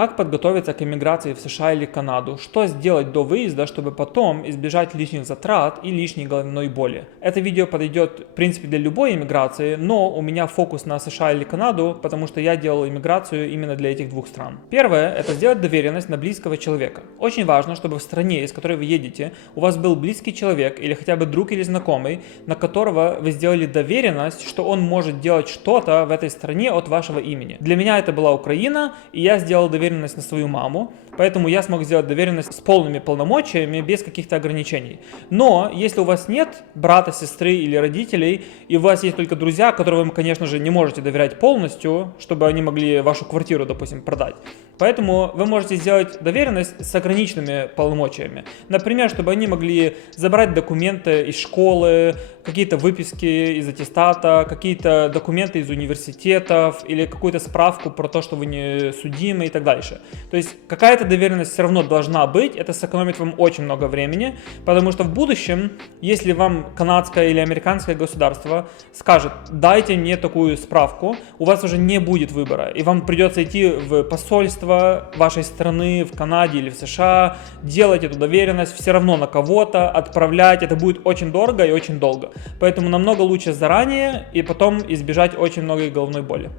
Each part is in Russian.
Как подготовиться к эмиграции в США или Канаду? Что сделать до выезда, чтобы потом избежать лишних затрат и лишней головной боли? Это видео подойдет, в принципе, для любой эмиграции, но у меня фокус на США или Канаду, потому что я делал эмиграцию именно для этих двух стран. Первое – это сделать доверенность на близкого человека. Очень важно, чтобы в стране, из которой вы едете, у вас был близкий человек или хотя бы друг или знакомый, на которого вы сделали доверенность, что он может делать что-то в этой стране от вашего имени. Для меня это была Украина, и я сделал доверенность на свою маму, поэтому я смог сделать доверенность с полными полномочиями, без каких-то ограничений. Но если у вас нет брата, сестры или родителей, и у вас есть только друзья, которым вы, конечно же, не можете доверять полностью, чтобы они могли вашу квартиру, допустим, продать. Поэтому вы можете сделать доверенность с ограниченными полномочиями. Например, чтобы они могли забрать документы из школы, какие-то выписки из аттестата, какие-то документы из университетов или какую-то справку про то, что вы не судимы и так дальше. То есть какая-то доверенность все равно должна быть, это сэкономит вам очень много времени, потому что в будущем, если вам канадское или американское государство скажет, дайте мне такую справку, у вас уже не будет выбора, и вам придется идти в посольство вашей страны в Канаде или в США, делать эту доверенность все равно на кого-то, отправлять, это будет очень дорого и очень долго. Поэтому намного лучше заранее и потом избежать очень многой головной боли.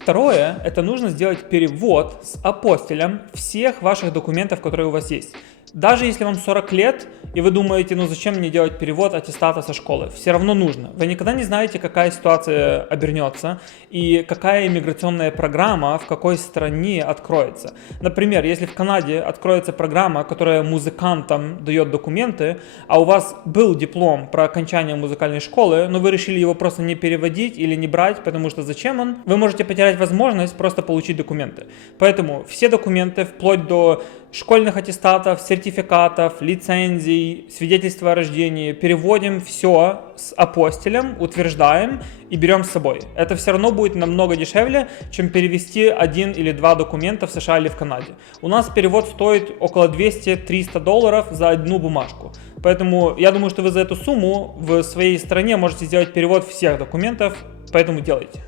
Второе, это нужно сделать перевод с апостилем всех ваших документов, которые у вас есть. Даже если вам 40 лет, и вы думаете, ну зачем мне делать перевод аттестата со школы, все равно нужно. Вы никогда не знаете, какая ситуация обернется и какая иммиграционная программа в какой стране откроется. Например, если в Канаде откроется программа, которая музыкантам дает документы, а у вас был диплом про окончание музыкальной школы, но вы решили его просто не переводить или не брать, потому что зачем он, вы можете потерять возможность просто получить документы. Поэтому все документы, вплоть до школьных аттестатов, сертификатов, лицензий, свидетельства о рождении, переводим все с апостилем, утверждаем и берем с собой. Это все равно будет намного дешевле, чем перевести один или два документа в США или в Канаде. У нас перевод стоит около $200-300 за одну бумажку. Поэтому я думаю, что вы за эту сумму в своей стране можете сделать перевод всех документов, поэтому делайте.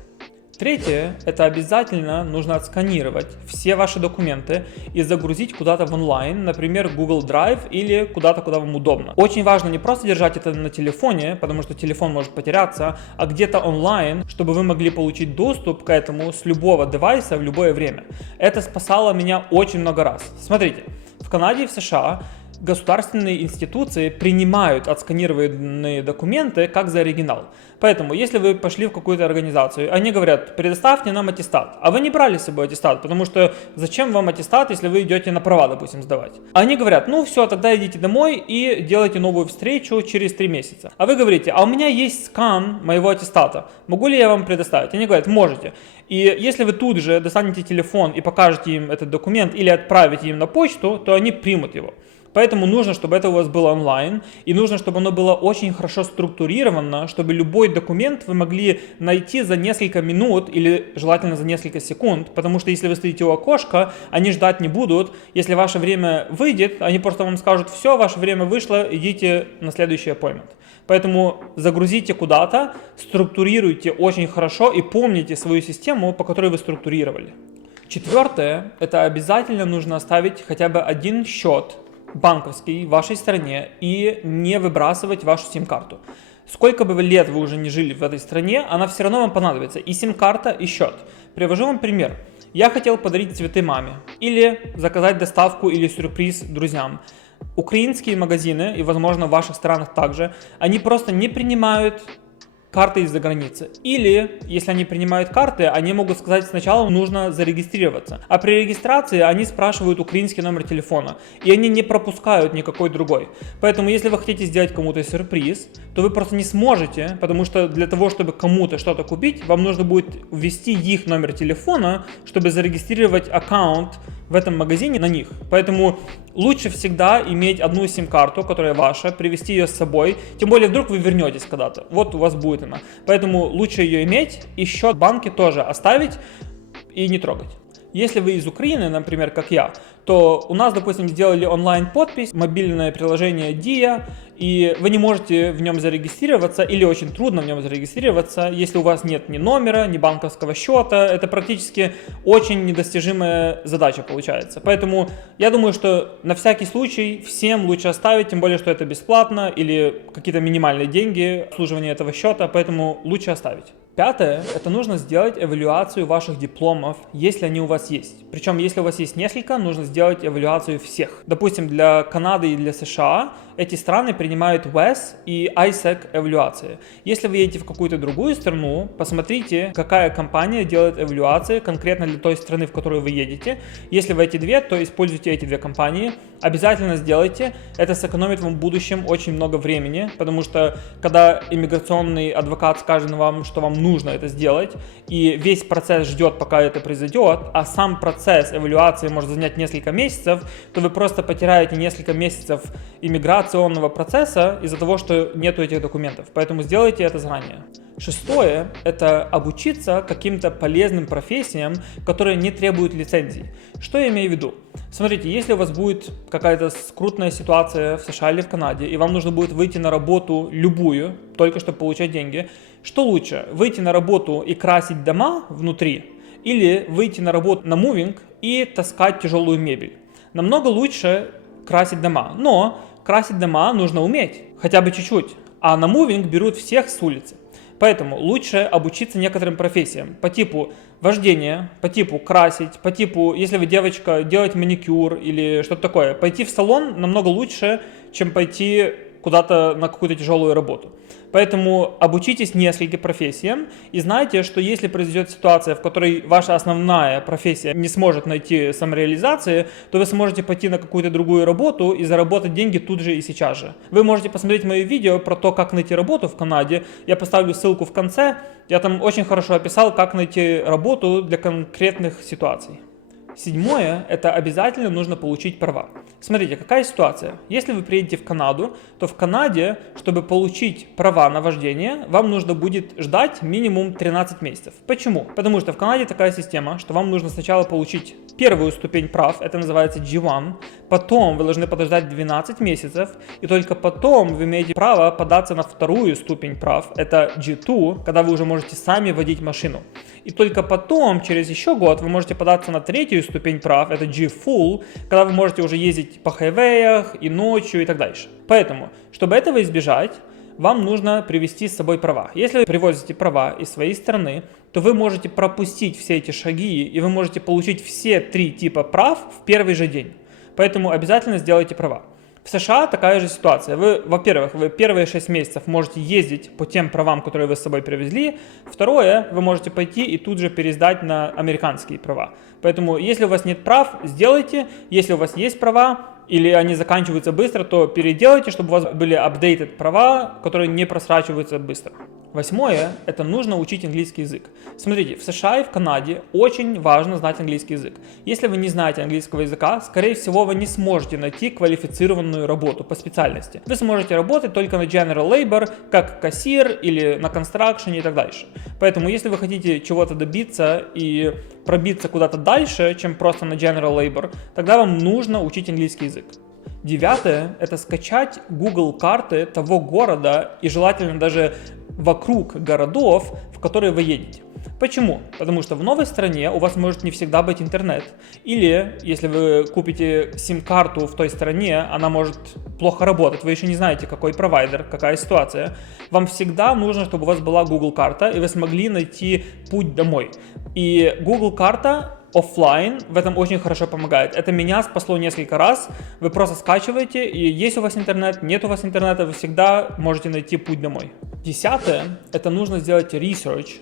Третье, это обязательно нужно отсканировать все ваши документы и загрузить куда-то в онлайн, например, Google Drive или куда-то, куда вам удобно. Очень важно не просто держать это на телефоне, потому что телефон может потеряться, а где-то онлайн, чтобы вы могли получить доступ к этому с любого девайса в любое время. Это спасало меня очень много раз. Смотрите, в Канаде и в США государственные институции принимают отсканированные документы как за оригинал. Поэтому, если вы пошли в какую-то организацию, они говорят, предоставьте нам аттестат, а вы не брали с собой аттестат, потому что зачем вам аттестат, если вы идете на права, допустим, сдавать? Они говорят, ну все, тогда идите домой и делайте новую встречу через 3 месяца. А вы говорите, а у меня есть скан моего аттестата, могу ли я вам предоставить? Они говорят, можете. И если вы тут же достанете телефон и покажете им этот документ или отправите им на почту, то они примут его. Поэтому нужно, чтобы это у вас было онлайн, и нужно, чтобы оно было очень хорошо структурировано, чтобы любой документ вы могли найти за несколько минут или желательно за несколько секунд, потому что если вы стоите у окошка, они ждать не будут. Если ваше время выйдет, они просто вам скажут, все, ваше время вышло, идите на следующий appointment. Поэтому загрузите куда-то, структурируйте очень хорошо и помните свою систему, по которой вы структурировали. Четвертое, это обязательно нужно оставить хотя бы один счет банковский в вашей стране и не выбрасывать вашу сим-карту. Сколько бы лет вы уже не жили в этой стране, она все равно вам понадобится. И сим-карта, и счет. Привожу вам пример. Я хотел подарить цветы маме. Или заказать доставку или сюрприз друзьям. Украинские магазины, и возможно в ваших странах также, они просто не принимают карты из-за границы. Или, если они принимают карты, они могут сказать, сначала нужно зарегистрироваться. А при регистрации они спрашивают украинский номер телефона. И они не пропускают никакой другой. Поэтому, если вы хотите сделать кому-то сюрприз, то вы просто не сможете, потому что для того, чтобы кому-то что-то купить, вам нужно будет ввести их номер телефона, чтобы зарегистрировать аккаунт в этом магазине на них. Поэтому лучше всегда иметь одну сим-карту, которая ваша, привезти ее с собой. Тем более, вдруг вы вернетесь когда-то. Вот у вас будет она. Поэтому лучше ее иметь и счет в банке тоже оставить и не трогать. Если вы из Украины, например, как я, то у нас, допустим, сделали онлайн-подпись, мобильное приложение Dia, и вы не можете в нем зарегистрироваться или очень трудно в нем зарегистрироваться, если у вас нет ни номера, ни банковского счета. Это практически очень недостижимая задача получается. Поэтому я думаю, что на всякий случай всем лучше оставить, тем более, что это бесплатно или какие-то минимальные деньги обслуживания этого счета, поэтому лучше оставить. Пятое, это нужно сделать эвалюацию ваших дипломов, если они у вас есть. Причем, если у вас есть несколько, нужно сделать эвалюацию всех. Допустим, для Канады и для США эти страны принимают WES и ISEC эвалюации. Если вы едете в какую-то другую страну, посмотрите, какая компания делает эвалюации конкретно для той страны, в которую вы едете. Если вы эти две, то используйте эти две компании. Обязательно сделайте. Это сэкономит вам в будущем очень много времени, потому что когда иммиграционный адвокат скажет вам, что вам нужно это сделать, и весь процесс ждет, пока это произойдет, а сам процесс эвалюации может занять несколько месяцев, то вы просто потеряете несколько месяцев иммиграционного процесса из-за того, что нету этих документов. Поэтому сделайте это заранее. Шестое – это обучиться каким-то полезным профессиям, которые не требуют лицензий. Что я имею в виду? Смотрите, если у вас будет какая-то скрутная ситуация в США или в Канаде, и вам нужно будет выйти на работу любую, только чтобы получать деньги, что лучше? Выйти на работу и красить дома внутри, или выйти на работу на мувинг и таскать тяжелую мебель? Намного лучше красить дома, но красить дома нужно уметь, хотя бы чуть-чуть, а на мувинг берут всех с улицы. Поэтому лучше обучиться некоторым профессиям по типу вождения, по типу красить, по типу, если вы девочка, делать маникюр или что-то такое. Пойти в салон намного лучше, чем пойти куда-то на какую-то тяжелую работу. Поэтому обучитесь нескольким профессиям и знайте, что если произойдет ситуация, в которой ваша основная профессия не сможет найти самореализации, то вы сможете пойти на какую-то другую работу и заработать деньги тут же и сейчас же. Вы можете посмотреть мои видео про то, как найти работу в Канаде. Я поставлю ссылку в конце. Я там очень хорошо описал, как найти работу для конкретных ситуаций. Седьмое – это обязательно нужно получить права. Смотрите, какая ситуация. Если вы приедете в Канаду, то в Канаде, чтобы получить права на вождение, вам нужно будет ждать минимум 13 месяцев. Почему? Потому что в Канаде такая система, что вам нужно сначала получить первую ступень прав, это называется G1, потом вы должны подождать 12 месяцев, и только потом вы имеете право податься на вторую ступень прав, это G2, когда вы уже можете сами водить машину. И только потом, через еще год, вы можете податься на третью ступень прав, это G-Full, когда вы можете уже ездить по хайвеях и ночью и так дальше. Поэтому, чтобы этого избежать, вам нужно привезти с собой права. Если вы привозите права из своей страны, то вы можете пропустить все эти шаги, и вы можете получить все 3 типа прав в первый же день. Поэтому обязательно сделайте права. В США такая же ситуация. Вы, во-первых, вы первые 6 месяцев можете ездить по тем правам, которые вы с собой привезли. Второе, вы можете пойти и тут же пересдать на американские права. Поэтому, если у вас нет прав, сделайте. Если у вас есть права, или они заканчиваются быстро, то переделайте, чтобы у вас были updated права, которые не просрачиваются быстро. Восьмое – это нужно учить английский язык. Смотрите, в США и в Канаде очень важно знать английский язык. Если вы не знаете английского языка, скорее всего, вы не сможете найти квалифицированную работу по специальности. Вы сможете работать только на General Labor, как кассир или на construction и так дальше. Поэтому, если вы хотите чего-то добиться и пробиться куда-то дальше, чем просто на General Labor, тогда вам нужно учить английский язык. Девятое – это скачать Google карты того города и желательно даже вокруг городов, в которые вы едете. Почему? Потому что в новой стране у вас может не всегда быть интернет. Или, если вы купите сим-карту в той стране, она может плохо работать, вы еще не знаете, какой провайдер, какая ситуация. Вам всегда нужно, чтобы у вас была Google карта, и вы смогли найти путь домой. И Google карта офлайн в этом очень хорошо помогает. Это меня спасло несколько раз. Вы просто скачиваете, и есть у вас интернет, нет у вас интернета, вы всегда можете найти путь домой. Десятое, это нужно сделать research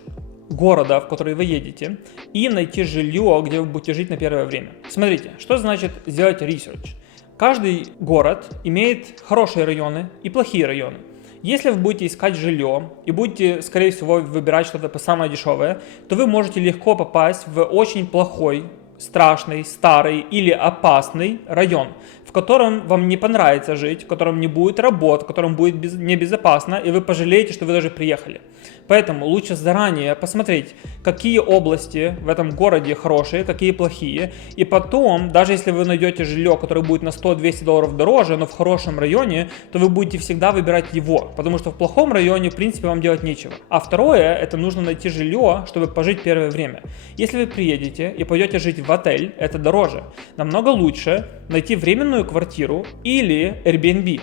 города, в который вы едете, и найти жилье, где вы будете жить на первое время. Смотрите, что значит сделать research. Каждый город имеет хорошие районы и плохие районы. Если вы будете искать жилье и будете, скорее всего, выбирать что-то самое дешевое, то вы можете легко попасть в очень плохой страшный, старый или опасный район, в котором вам не понравится жить, в котором не будет работ, в котором будет небезопасно, и вы пожалеете, что вы даже приехали. Поэтому лучше заранее посмотреть, какие области в этом городе хорошие, какие плохие, и потом, даже если вы найдете жилье, которое будет на $100-200 дороже, но в хорошем районе, то вы будете всегда выбирать его, потому что в плохом районе, в принципе, вам делать нечего. А второе, это нужно найти жилье, чтобы пожить первое время. Если вы приедете и пойдете жить в отель, это дороже. Намного лучше найти временную квартиру или Airbnb.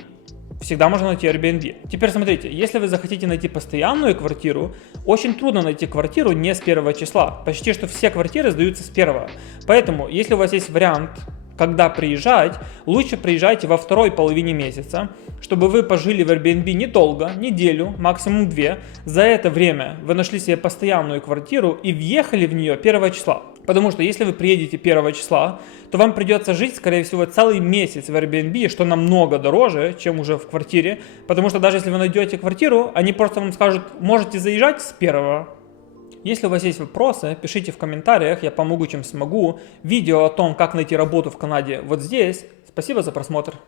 Всегда можно найти Airbnb. Теперь смотрите, если вы захотите найти постоянную квартиру, очень трудно найти квартиру не с первого числа. Почти что все квартиры сдаются с первого. Поэтому, если у вас есть вариант, когда приезжать, лучше приезжайте во второй половине месяца, чтобы вы пожили в Airbnb недолго, неделю, максимум 2. За это время вы нашли себе постоянную квартиру и въехали в нее 1 числа. Потому что если вы приедете 1 числа, то вам придется жить, скорее всего, целый месяц в Airbnb, что намного дороже, чем уже в квартире. Потому что даже если вы найдете квартиру, они просто вам скажут, можете заезжать с 1. Если у вас есть вопросы, пишите в комментариях, я помогу, чем смогу. Видео о том, как найти работу в Канаде, вот здесь. Спасибо за просмотр.